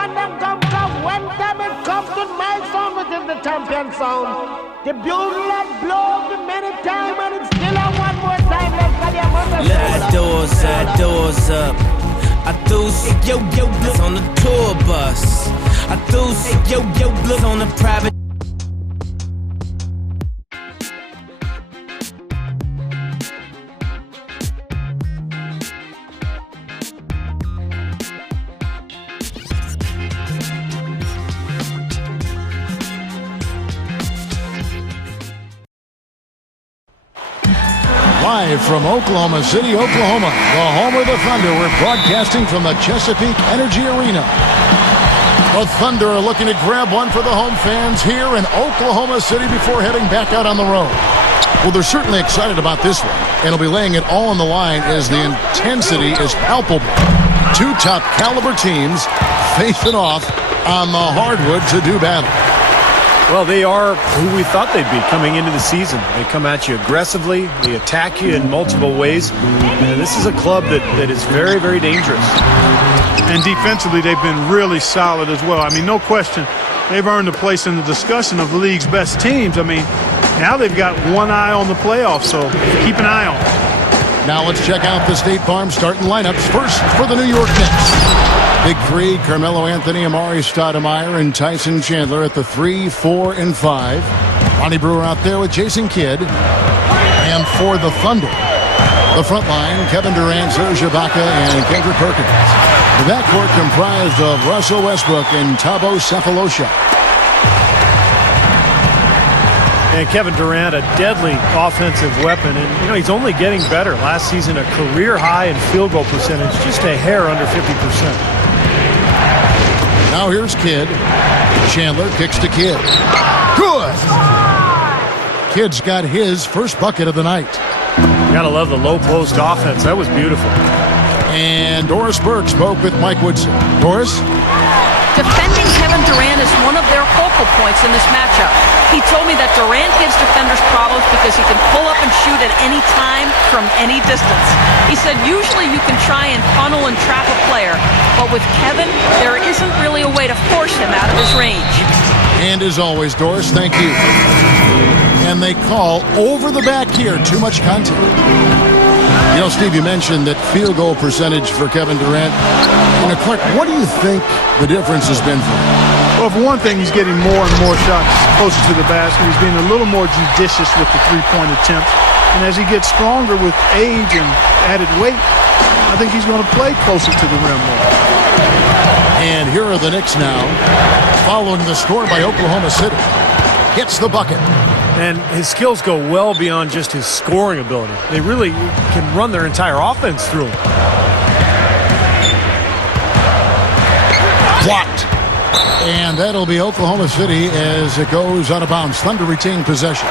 and them come. When time it comes to my sound, which is the champion sound. The bugle blows many times and it's still on one more time. Let doors up. I threw yo bliss on the tour bus. I threw yo bliss on the private. Live from Oklahoma City, Oklahoma, the home of the Thunder. We're broadcasting from the Chesapeake Energy Arena. The Thunder are looking to grab one for the home fans here in Oklahoma City before heading back out on the road. Well, they're certainly excited about this one, and they'll be laying it all on the line as the intensity is palpable. Two top caliber teams facing off on the hardwood to do battle. Well, they are who we thought they'd be coming into the season. They come at you aggressively. They attack you in multiple ways. And this is a club that is very, very dangerous. And defensively, they've been really solid as well. I mean, no question, they've earned a place in the discussion of the league's best teams. I mean, now they've got one eye on the playoffs, so keep an eye on them. Now let's check out the State Farm starting lineups. First for the New York Knicks. Big three, Carmelo Anthony, Amari Stoudemire, and Tyson Chandler at the 3, 4, and 5. Lonnie Brewer out there with Jason Kidd. And for the Thunder, the front line, Kevin Durant, Serge Ibaka, and Kendrick Perkins. The backcourt comprised of Russell Westbrook and Thabo Sefolosha. And Kevin Durant, a deadly offensive weapon. And, you know, he's only getting better. Last season, a career high in field goal percentage, just a hair under 50%. Now here's Kidd. Chandler kicks to Kidd. Good! Kidd's got his first bucket of the night. Gotta love the low post offense. That was beautiful. And Doris Burke spoke with Mike Woodson. Doris? Defending Kevin Durant is one of their focal points in this matchup. He told me that Durant gives defenders problems because he can pull up and shoot at any time from any distance. He said usually you can try and funnel and trap a player, but with Kevin, there isn't really a way to force him out of his range. And as always, Doris, thank you. And they call over the back here, too much contact. You know, Steve, you mentioned that field goal percentage for Kevin Durant. You know, Clark, what do you think the difference has been for him? Well, for one thing, he's getting more and more shots closer to the basket. He's being a little more judicious with the three-point attempts. And as he gets stronger with age and added weight, I think he's going to play closer to the rim more. And here are the Knicks now, following the score by Oklahoma City. Gets the bucket. And his skills go well beyond just his scoring ability. They really can run their entire offense through him. Blocked. And that'll be Oklahoma City as it goes out of bounds. Thunder retain possession.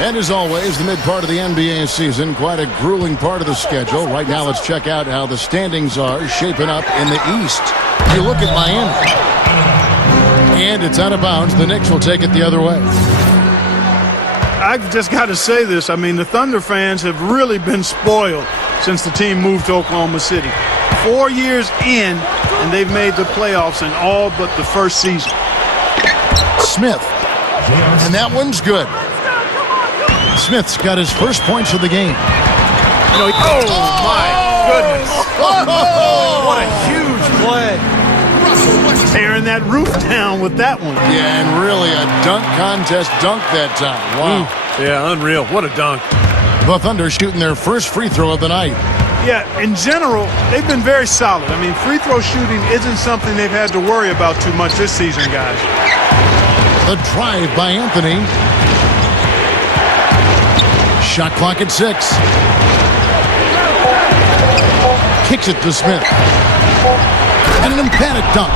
And as always, the mid part of the NBA season, quite a grueling part of the schedule. Right now, let's check out how the standings are shaping up in the East. You look at Miami. And it's out of bounds. The Knicks will take it the other way. I've just got to say this. I mean, the Thunder fans have really been spoiled since the team moved to Oklahoma City. 4 years in, and they've made the playoffs in all but the first season. Smith. And that one's good. Smith's got his first points of the game. Oh, my goodness. What a huge play. Tearing that roof down with that one. Yeah, and really a dunk contest dunk that time. Wow. Yeah, unreal. What a dunk. The Thunder shooting their first free throw of the night. Yeah, in general, they've been very solid. I mean, free throw shooting isn't something they've had to worry about too much this season, guys. The drive by Anthony. Shot clock at 6. Kicks it to Smith. And an emphatic dunk.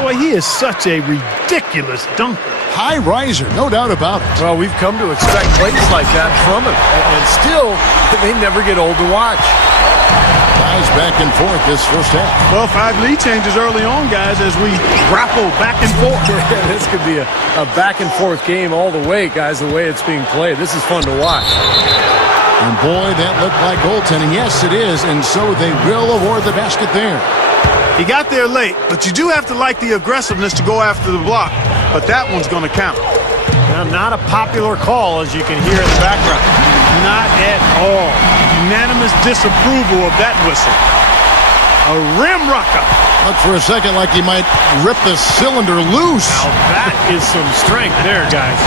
Boy, he is such a ridiculous dunker. High riser, no doubt about it. Well, we've come to expect plays like that from him. And still, they never get old to watch. Guys back and forth this first half. Well, 5 lead changes early on, guys, as we grapple back and forth. This could be a back and forth game all the way, guys, the way it's being played. This is fun to watch. And boy, that looked like goaltending. Yes, it is, and so they will award the basket there. He got there late, but you do have to like the aggressiveness to go after the block. But that one's going to count. Now, not a popular call, as you can hear in the background. Not at all. Unanimous disapproval of that whistle. A rim rocker. Looked for a second like he might rip the cylinder loose. Now, that is some strength there, guys.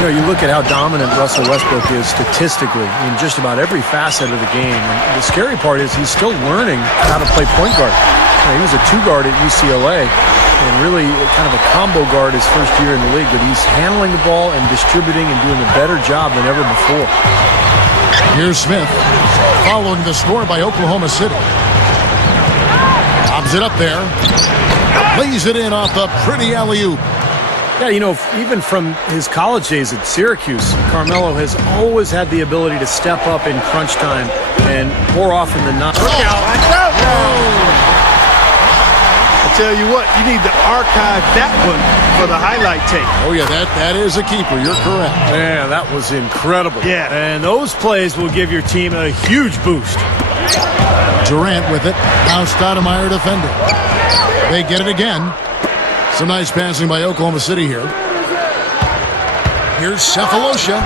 You know, you look at how dominant Russell Westbrook is statistically in just about every facet of the game. And the scary part is he's still learning how to play point guard. You know, he was a two-guard at UCLA and really kind of a combo guard his first year in the league, but he's handling the ball and distributing and doing a better job than ever before. Here's Smith, following the score by Oklahoma City. Lobs it up there. Lays it in off the pretty alley-oop. Yeah, you know, even from his college days at Syracuse, Carmelo has always had the ability to step up in crunch time, and more often than not. Look out. I tell you what, you need to archive that one for the highlight tape. Oh, yeah, that is a keeper. You're correct. Yeah, that was incredible. Yeah. And those plays will give your team a huge boost. Durant with it. Now Stoudemire defending. They get it again. Some nice passing by Oklahoma City here. Here's Cephalosha.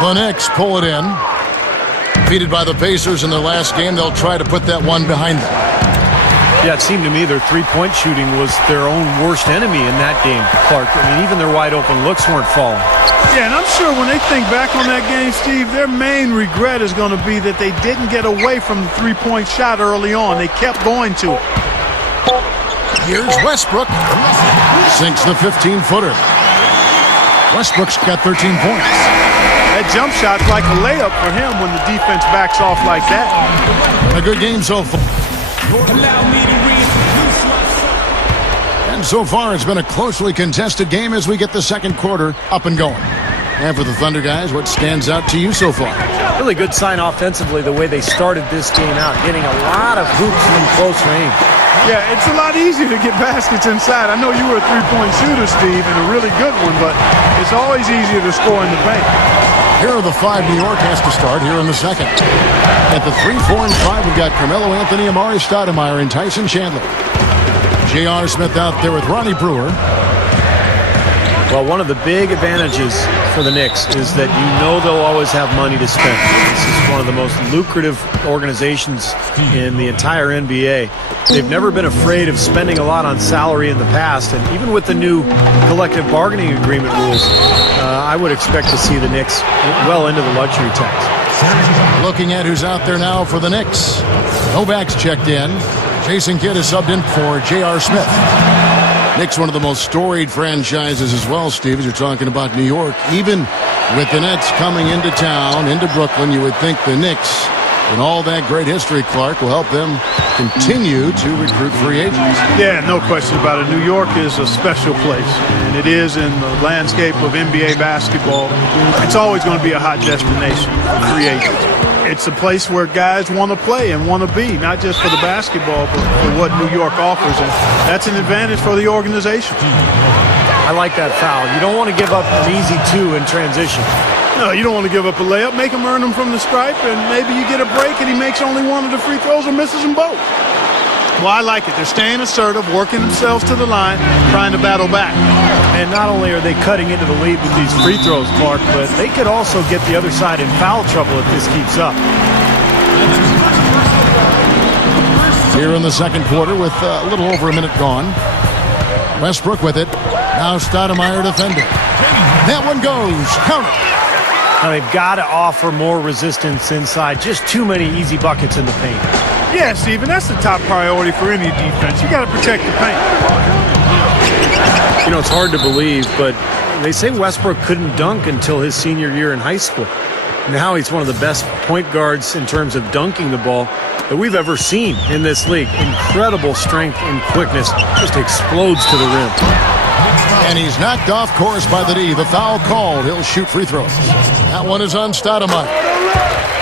The Knicks pull it in. Defeated by the Pacers in their last game, they'll try to put that one behind them. Yeah, it seemed to me their three-point shooting was their own worst enemy in that game, Clark. I mean, even their wide-open looks weren't falling. Yeah, and I'm sure when they think back on that game, Steve, their main regret is going to be that they didn't get away from the three-point shot early on. They kept going to it. Here's Westbrook. Sinks the 15-footer. Westbrook's got 13 points. That jump shot's like a layup for him when the defense backs off like that. A good game so far. And so far, it's been a closely contested game as we get the second quarter up and going. And for the Thunder guys, what stands out to you so far? Really good sign offensively the way they started this game out, getting a lot of hoops from close range. Yeah, it's a lot easier to get baskets inside. I know you were a three-point shooter, Steve, and a really good one, but it's always easier to score in the paint. Here are the five New York has to start here in the second. At the 3, 4, and 5, we've got Carmelo Anthony, Amari Stoudemire, and Tyson Chandler. J.R. Smith out there with Ronnie Brewer. Well, one of the big advantages for the Knicks is that you know they'll always have money to spend. This is one of the most lucrative organizations in the entire NBA. They've never been afraid of spending a lot on salary in the past, and even with the new collective bargaining agreement rules, I would expect to see the Knicks well into the luxury tax. Looking at who's out there now for the Knicks. Novak's checked in. Jason Kidd is subbed in for J.R. Smith. Knicks, one of the most storied franchises as well, Steve, as you're talking about New York. Even with the Nets coming into town, into Brooklyn, you would think the Knicks, and all that great history, Clark, will help them continue to recruit free agents. Yeah, no question about it. New York is a special place, and it is in the landscape of NBA basketball. It's always going to be a hot destination for free agents. It's a place where guys want to play and want to be, not just for the basketball, but for what New York offers. And that's an advantage for the organization. I like that foul. You don't want to give up an easy two in transition. No, you don't want to give up a layup. Make him earn them from the stripe, and maybe you get a break and he makes only one of the free throws or misses them both. Well, I like it. They're staying assertive, working themselves to the line, trying to battle back. And not only are they cutting into the lead with these free throws, Clark, but they could also get the other side in foul trouble if this keeps up. Here in the second quarter with a little over a minute gone. Westbrook with it. Now Stoudemire defending. That one goes. Count it. Now they've got to offer more resistance inside. Just too many easy buckets in the paint. Yeah, Steven, that's the top priority for any defense. You got to protect the paint. You know, it's hard to believe, but they say Westbrook couldn't dunk until his senior year in high school. Now he's one of the best point guards in terms of dunking the ball that we've ever seen in this league. Incredible strength and quickness. Just explodes to the rim. And he's knocked off course by the D. The foul called. He'll shoot free throws. That one is on Stoudemire.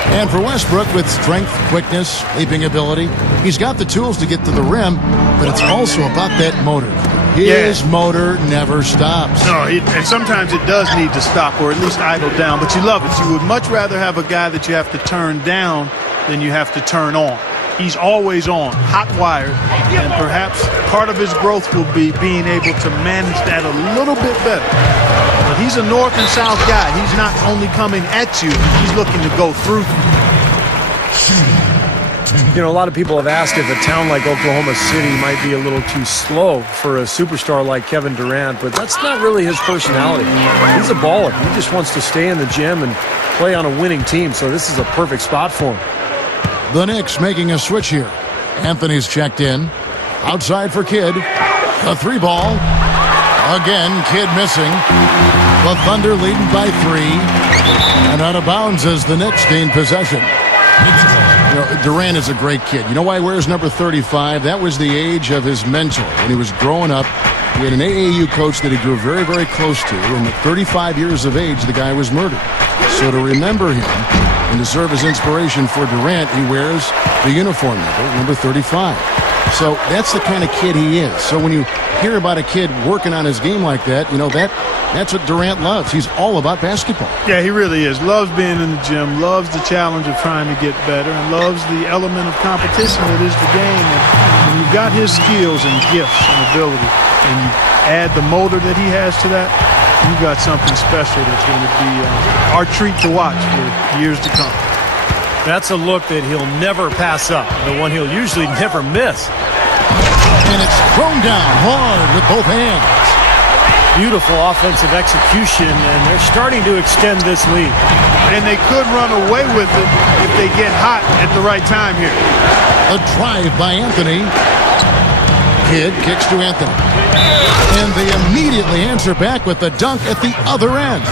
And for Westbrook, with strength, quickness, leaping ability, he's got the tools to get to the rim, but it's also about that motor. His motor never stops. No, and sometimes it does need to stop or at least idle down, but you love it. You would much rather have a guy that you have to turn down then you have to turn on. He's always on, hot wired, and perhaps part of his growth will be being able to manage that a little bit better. But he's a north and south guy. He's not only coming at you, he's looking to go through you. You know, a lot of people have asked if a town like Oklahoma City might be a little too slow for a superstar like Kevin Durant, but that's not really his personality. He's a baller. He just wants to stay in the gym and play on a winning team, so this is a perfect spot for him. The Knicks making a switch here. Anthony's checked in. Outside for Kidd. The 3-ball. Again, Kidd missing. The Thunder leading by 3. And out of bounds as the Knicks gain possession. You know, Durant is a great kid. You know why he wears number 35? That was the age of his mentor. When he was growing up, he had an AAU coach that he grew very, very close to. And at 35 years of age, the guy was murdered. So to remember him and to serve as inspiration for Durant, he wears the uniform number 35. So that's the kind of kid he is. So when you hear about a kid working on his game like that, you know, that's what Durant loves. He's all about basketball. Yeah, he really is. Loves being in the gym, loves the challenge of trying to get better, and loves the element of competition that is the game. And when you've got his skills and gifts and ability, and you add the motor that he has to that, you've got something special that's going to be our treat to watch for years to come. That's a look that he'll never pass up, the one he'll usually never miss. And it's thrown down hard with both hands. Beautiful offensive execution, and they're starting to extend this lead. And they could run away with it if they get hot at the right time here. A drive by Anthony. Kidd kicks to Anthony. And they immediately answer back with the dunk at the other end.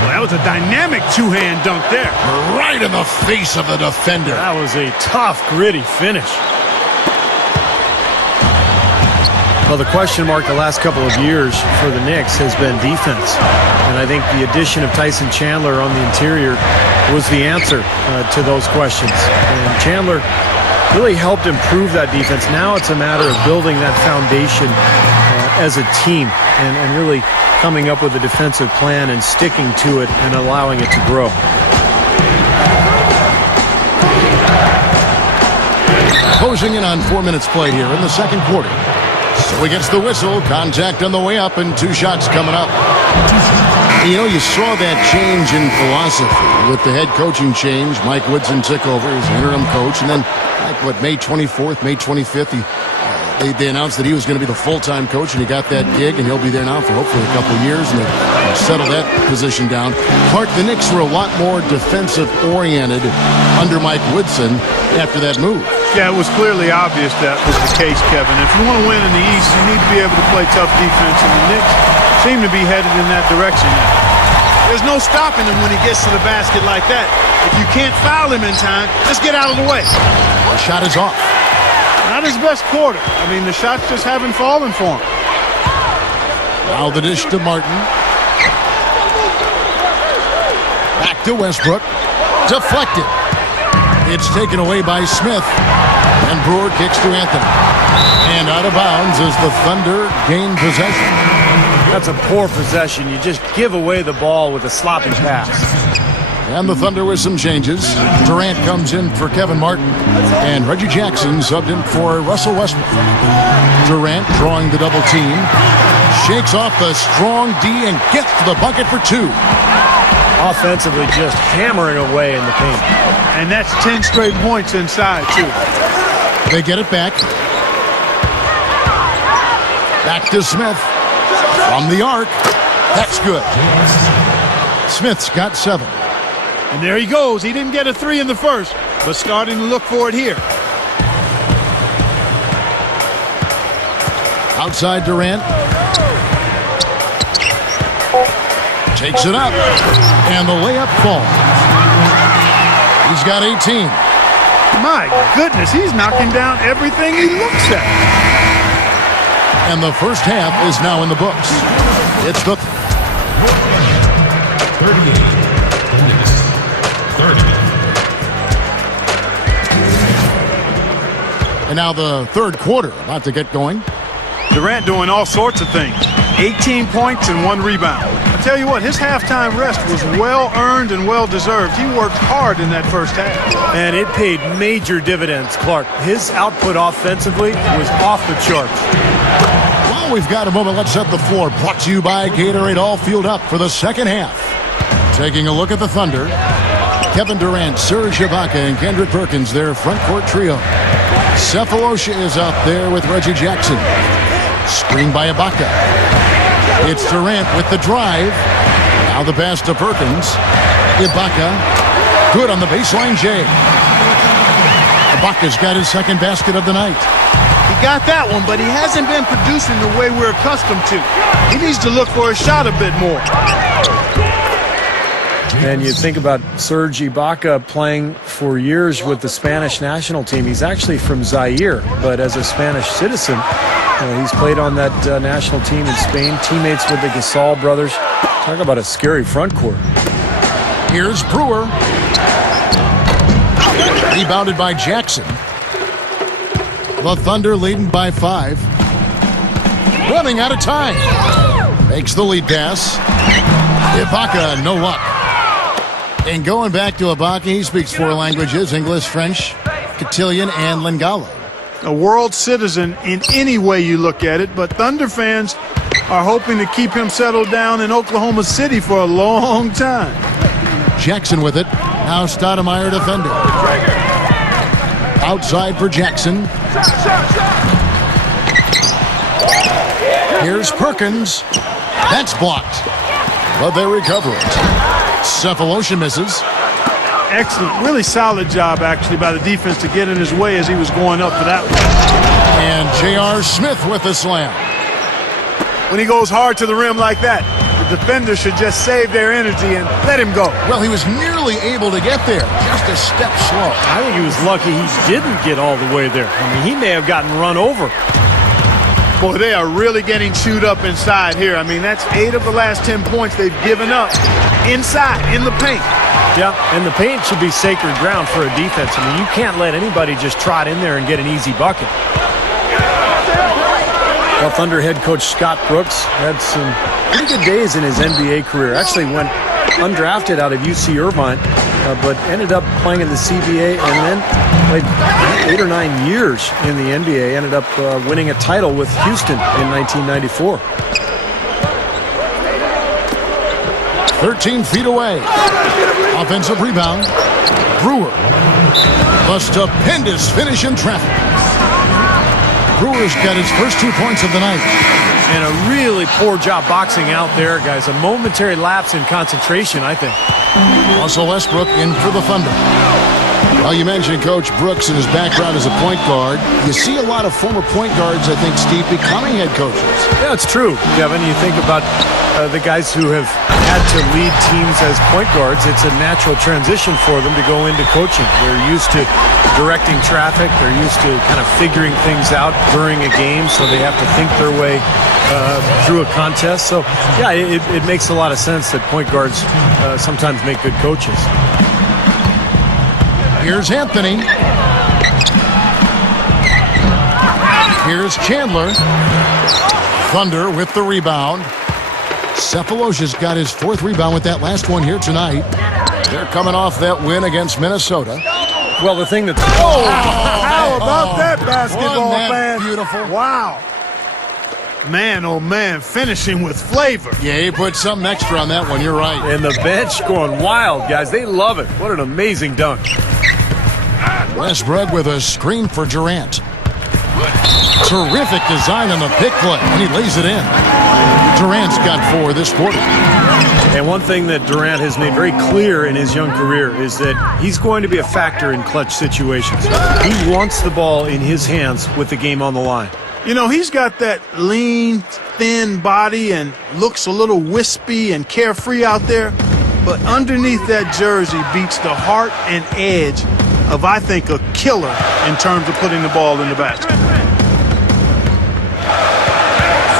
Well, that was a dynamic two-hand dunk there. Right in the face of the defender. That was a tough, gritty finish. Well, the question mark the last couple of years for the Knicks has been defense. And I think the addition of Tyson Chandler on the interior was the answer to those questions. And Chandler really helped improve that defense. Now it's a matter of building that foundation as a team and really coming up with a defensive plan and sticking to it and allowing it to grow. Closing in on 4 minutes played here in the second quarter. So he gets the whistle, contact on the way up, and 2 shots coming up. You know, you saw that change in philosophy with the head coaching change. Mike Woodson took over as interim coach, and then, May 24th, May 25th, they announced that he was going to be the full-time coach, and he got that gig, and he'll be there now for hopefully a couple of years, and they settled that position down. Clark, the Knicks were a lot more defensive-oriented under Mike Woodson after that move. Yeah, it was clearly obvious that was the case, Kevin. If you want to win in the East, you need to be able to play tough defense, and the Knicks seem to be headed in that direction now. There's no stopping him when he gets to the basket like that. If you can't foul him in time, just get out of the way. The shot is off. Not his best quarter. I mean, the shots just haven't fallen for him. Now the dish to Martin. Back to Westbrook. Deflected. It's taken away by Smith. And Brewer kicks to Anthony. And out of bounds as the Thunder gain possession. That's a poor possession. You just give away the ball with a sloppy pass. And the Thunder with some changes. Durant comes in for Kevin Martin. And Reggie Jackson subbed in for Russell Westbrook. Durant drawing the double team. Shakes off the strong D and gets to the bucket for 2. Offensively just hammering away in the paint. And that's 10 straight points inside, too. They get it back. Back to Smith. From the arc. That's good. Smith's got 7. And there he goes. He didn't get a 3 in the first, but starting to look for it here. Outside Durant. Takes it up. And the layup falls. He's got 18. My goodness, he's knocking down everything he looks at. And the first half is now in the books. It's the 38. The Knicks 30. And now the third quarter about to get going. Durant doing all sorts of things. 18 points and 1 rebound. That's tell you what, his halftime rest was well-earned and well-deserved. He worked hard in that first half. And it paid major dividends, Clark. His output offensively was off the charts. Well, we've got a moment. Let's set the floor. Brought to you by Gatorade. All fueled up for the second half. Taking a look at the Thunder. Kevin Durant, Serge Ibaka, and Kendrick Perkins, their front court trio. Cephalosha is up there with Reggie Jackson. Screen by Ibaka. It's Durant with the drive. Now the pass to Perkins. Ibaka. Good on the baseline, Jay. Ibaka's got his second basket of the night. He got that one, but he hasn't been producing the way we're accustomed to. He needs to look for a shot a bit more. And you think about Serge Ibaka playing for years with the Spanish national team. He's actually from Zaire, but as a Spanish citizen, he's played on that national team in Spain, teammates with the Gasol brothers. Talk about a scary front court. Here's Brewer. Rebounded by Jackson. The Thunder leading by 5. Running out of time. Makes the lead pass. Ibaka, no luck. And going back to Ibaka, he speaks 4 languages: English, French, Cotillion, and Lingala. A world citizen in any way you look at it, but Thunder fans are hoping to keep him settled down in Oklahoma City for a long time. Jackson with it. Now Stoudemire defending. Outside for Jackson. Here's Perkins. That's blocked. But they recover it. Cephalosha misses. Excellent. Really solid job, actually, by the defense to get in his way as he was going up for that one. And J.R. Smith with the slam. When he goes hard to the rim like that, the defender should just save their energy and let him go. Well, he was nearly able to get there. Just a step slow. I think he was lucky he didn't get all the way there. I mean, he may have gotten run over. Boy, they are really getting chewed up inside here. I mean, that's 8 of the last 10 points they've given up inside, in the paint. Yeah, and the paint should be sacred ground for a defense. I mean, you can't let anybody just trot in there and get an easy bucket. Well, Thunder head coach Scott Brooks had some pretty good days in his NBA career. Actually went undrafted out of UC Irvine, but ended up playing in the CBA and then played 8 or 9 years in the NBA. Ended up winning a title with Houston in 1994. 13 feet away. Offensive rebound. Brewer. The stupendous finish in traffic. Brewer's got his first 2 points of the night. And a really poor job boxing out there, guys. A momentary lapse in concentration, I think. Russell Westbrook in for the Thunder. Well, you mentioned Coach Brooks and his background as a point guard. You see a lot of former point guards, I think, Steve, becoming head coaches. Yeah, it's true, Kevin. You think about the guys who have had to lead teams as point guards. It's a natural transition for them to go into coaching. They're used to directing traffic. They're used to kind of figuring things out during a game, so they have to think their way through a contest. So, yeah, it makes a lot of sense that point guards sometimes make good coaches. Here's Anthony. Here's Chandler. Thunder with the rebound. Cephalosha's got his 4th rebound with that last one here tonight. They're coming off that win against Minnesota. Well, the thing that's... How about that basketball, Wasn't that man? beautiful? Wow. Man, oh man, finishing with flavor. Yeah, he put something extra on that one. You're right. And the bench going wild, guys. They love it. What an amazing dunk. Westbrook with a screen for Durant. Terrific design on the pick play, and he lays it in. Durant's got 4 this quarter. And one thing that Durant has made very clear in his young career is that he's going to be a factor in clutch situations. He wants the ball in his hands with the game on the line. You know, he's got that lean, thin body and looks a little wispy and carefree out there. But underneath that jersey beats the heart and edge of, I think, a killer in terms of putting the ball in the basket.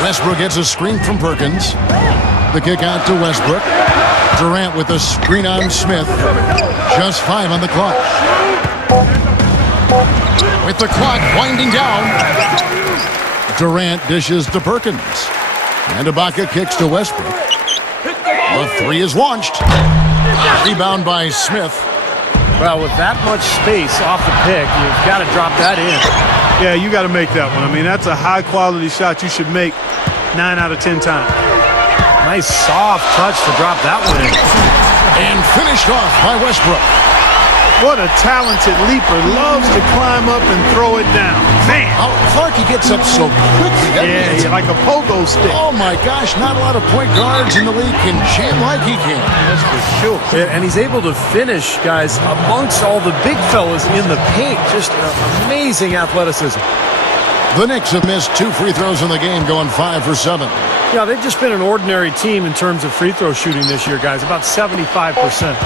Westbrook gets a screen from Perkins. The kick out to Westbrook. Durant with a screen on Smith. Just 5 on the clock. With the clock winding down, Durant dishes to Perkins. And Ibaka kicks to Westbrook. The three is launched. Rebound by Smith. Well, with that much space off the pick, you've got to drop that in. Yeah, you got to make that one. I mean, that's a high-quality shot you should make 9 out of 10 times. Nice soft touch to drop that one in. And finished off by Westbrook. What a talented leaper. Loves to climb up and throw it down. Man. Oh, Clark, he gets up so quickly. Yeah, like a pogo stick. Oh, my gosh. Not a lot of point guards in the league can jam like he can. That's for sure. Yeah, and he's able to finish, guys, amongst all the big fellas in the paint. Just amazing athleticism. The Knicks have missed 2 free throws in the game, going 5 for 7. Yeah, they've just been an ordinary team in terms of free throw shooting this year, guys. About 75%.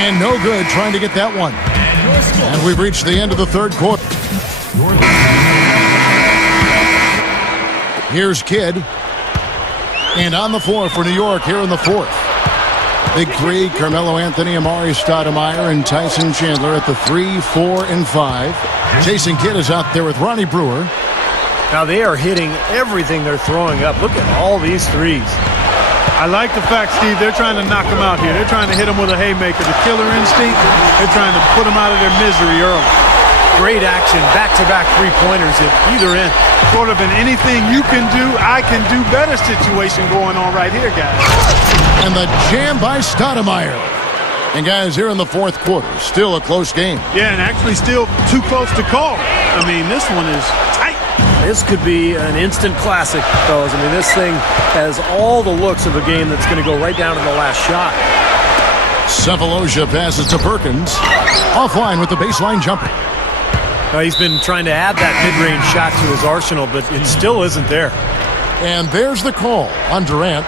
And no good trying to get that one. And we've reached the end of the third quarter. Here's Kidd. And on the floor for New York here in the fourth. Big three, Carmelo Anthony, Amari Stoudemire, and Tyson Chandler at the 3, 4, and 5. Jason Kidd is out there with Ronnie Brewer. Now they are hitting everything they're throwing up. Look at all these threes. I like the fact, Steve, they're trying to knock them out here. They're trying to hit them with a haymaker. The killer instinct, they're trying to put them out of their misery early. Great action, back-to-back three-pointers at either end. Sort of an anything you can do, I can do better situation going on right here, guys. And the jam by Stoudemire. And guys, here in the fourth quarter, still a close game. Yeah, and actually still too close to call. I mean, this one is tight. This could be an instant classic, fellas. I mean, this thing has all the looks of a game that's going to go right down to the last shot. Sefolosha passes to Perkins. Offline with the baseline jumper. He's been trying to add that mid-range shot to his arsenal, but it still isn't there. And there's the call on Durant.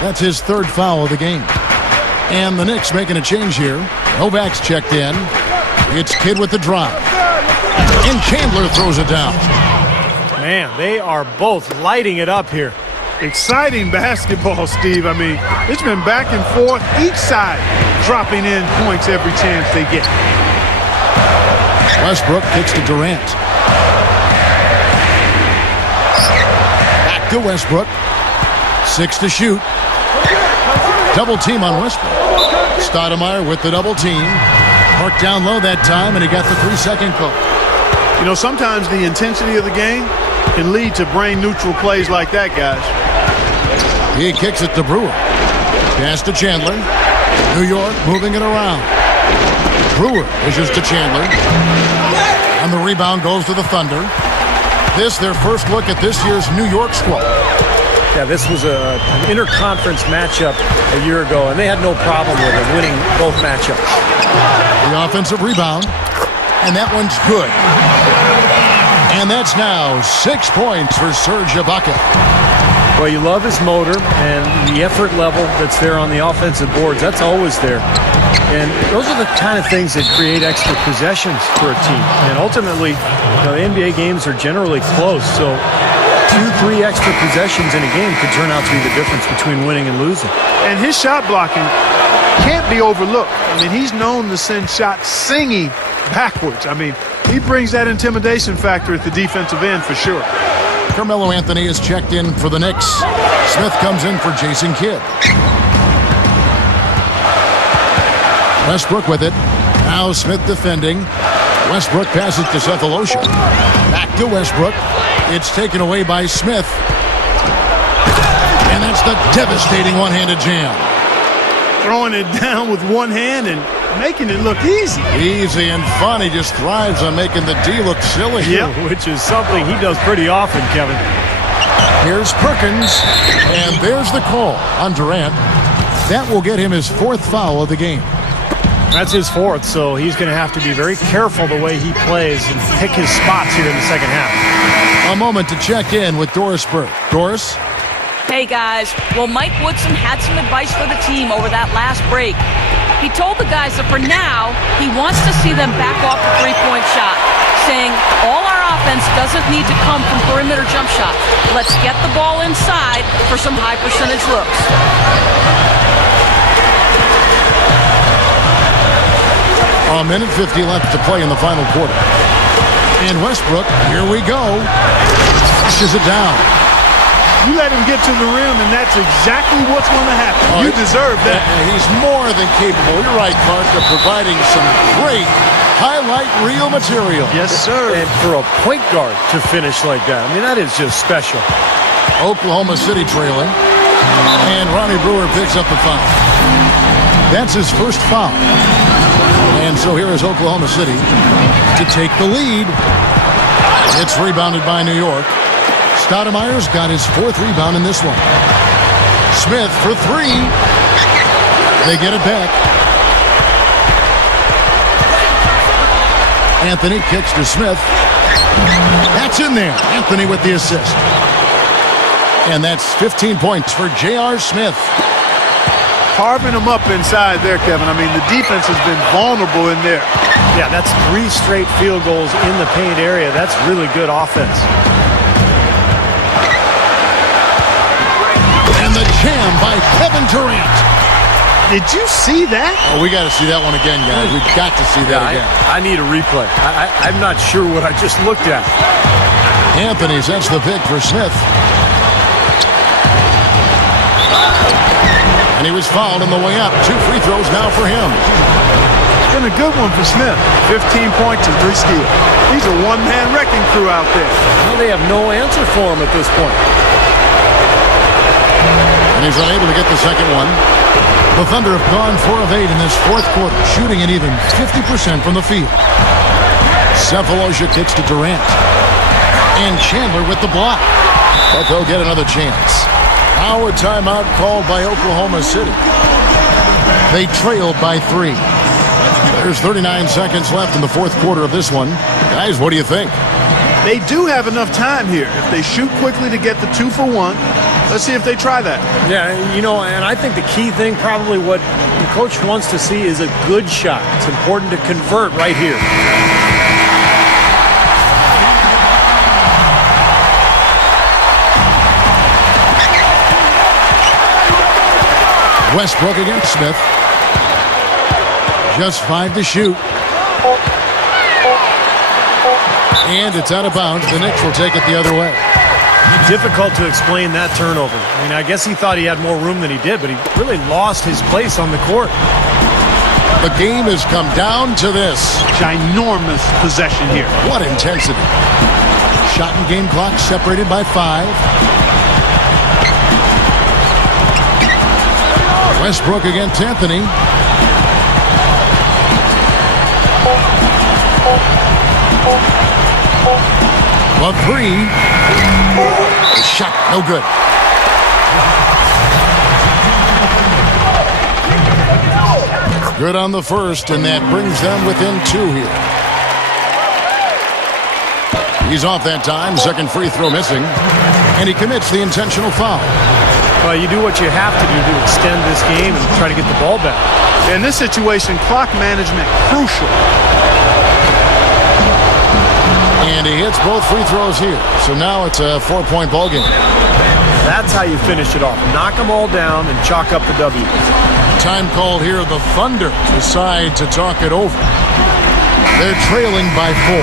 That's his third foul of the game. And the Knicks making a change here. Novak's checked in. It's Kidd with the drive. And Chandler throws it down. Man, they are both lighting it up here. Exciting basketball, Steve. I mean, it's been back and forth. Each side dropping in points every chance they get. Westbrook kicks to Durant. Back to Westbrook. 6 to shoot. Double team on Westbrook. Stoudemire with the double team. Marked down low that time, and he got the 3-second call. You know, sometimes the intensity of the game can lead to brain-neutral plays like that, guys. He kicks it to Brewer. Pass to Chandler. New York moving it around. Brewer pushes to Chandler. And the rebound goes to the Thunder. This, their first look at this year's New York squad. Yeah, this was an interconference matchup a year ago, and they had no problem with it, winning both matchups. The offensive rebound. And that one's good. And that's now 6 points for Serge Ibaka. Well, you love his motor and the effort level that's there on the offensive boards. That's always there. And those are the kind of things that create extra possessions for a team. And ultimately, the NBA games are generally close. So 2-3 extra possessions in a game could turn out to be the difference between winning and losing. And his shot blocking can't be overlooked. I mean, he's known to send shots singing backwards. I mean, he brings that intimidation factor at the defensive end for sure. Carmelo Anthony is checked in for the Knicks. Smith comes in for Jason Kidd. Westbrook with it. Now Smith defending. Westbrook passes to Sefolosha. Back to Westbrook. It's taken away by Smith. And that's the devastating one-handed jam. Throwing it down with one hand and making it look easy. Easy and fun. He just thrives on making the D look silly. Yeah, which is something he does pretty often, Kevin. Here's Perkins. And there's the call on Durant. That will get him his 4th foul of the game. That's his 4th, so he's going to have to be very careful the way he plays and pick his spots here in the second half. A moment to check in with Doris Burke. Doris? Hey guys, well, Mike Woodson had some advice for the team over that last break. He told the guys that for now, he wants to see them back off the three-point shot, saying all our offense doesn't need to come from perimeter jump shots. Let's get the ball inside for some high percentage looks. A minute 50 left to play in the final quarter. And Westbrook, here we go. Pushes it down. You let him get to the rim, and that's exactly what's going to happen. Oh, you deserve that. He's more than capable. You're right, Clark, of providing some great highlight reel material. Yes, sir. And for a point guard to finish like that, I mean, that is just special. Oklahoma City trailing. And Ronnie Brewer picks up the foul. That's his first foul. And so here is Oklahoma City to take the lead. It's rebounded by New York. Stoudemire's got his fourth rebound in this one. Smith for three. They get it back. Anthony kicks to Smith. That's in there. Anthony with the assist. And that's 15 points for J.R. Smith. Carving them up inside there, Kevin. I mean, the defense has been vulnerable in there. Yeah, that's 3 straight field goals in the paint area. That's really good offense. And the jam by Kevin Durant. Did you see that? Oh, we got to see that one again, guys. We've got to see that again. I need a replay. I'm not sure what I just looked at. Anthony sets the pick for Smith. And he was fouled on the way up. 2 free throws now for him. It's been a good one for Smith. 15 points and 3 steals. He's a one-man wrecking crew out there. Well, they have no answer for him at this point. And he's unable to get the second one. The Thunder have gone 4 of 8 in this fourth quarter, shooting an even 50% from the field. Cephalosha kicks to Durant. And Chandler with the block. But they'll get another chance. Now a timeout called by Oklahoma City. They trailed by 3. There's 39 seconds left in the fourth quarter of this one. Guys, what do you think? They do have enough time here. If they shoot quickly to get the 2 for 1, let's see if they try that. Yeah, you know, and I think the key thing, probably what the coach wants to see, is a good shot. It's important to convert right here. Westbrook against Smith. Just 5 to shoot. And it's out of bounds. The Knicks will take it the other way. Difficult to explain that turnover. I mean, I guess he thought he had more room than he did, but he really lost his place on the court. The game has come down to this. Ginormous possession here. What intensity. Shot and game clock separated by 5. Westbrook against Anthony. The 3. The shot, no good. Good on the first, and that brings them within 2 here. He's off that time. Second free throw missing. And he commits the intentional foul. Well, you do what you have to do to extend this game and try to get the ball back. In this situation, clock management crucial. And he hits both free throws here. So now it's a 4-point ball game. That's how you finish it off. Knock them all down and chalk up the W. Time called here. The Thunder decide to talk it over. They're trailing by 4.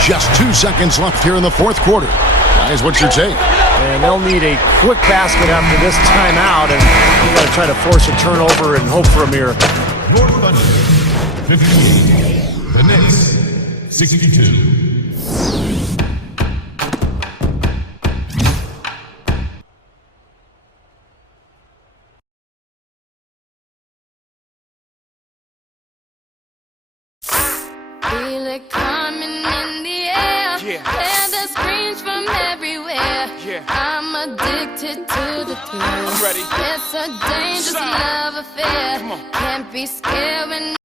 Just 2 seconds left here in the fourth quarter. Guys, what's your take? And they'll need a quick basket after this timeout, and you got to try to force a turnover and hope for a miracle. Your Thunder, 58. The Knicks, 62. Feel it coming in the air. Hear the screams from everywhere. I'm addicted to the thrill. It's a dangerous love affair. Can't be scared when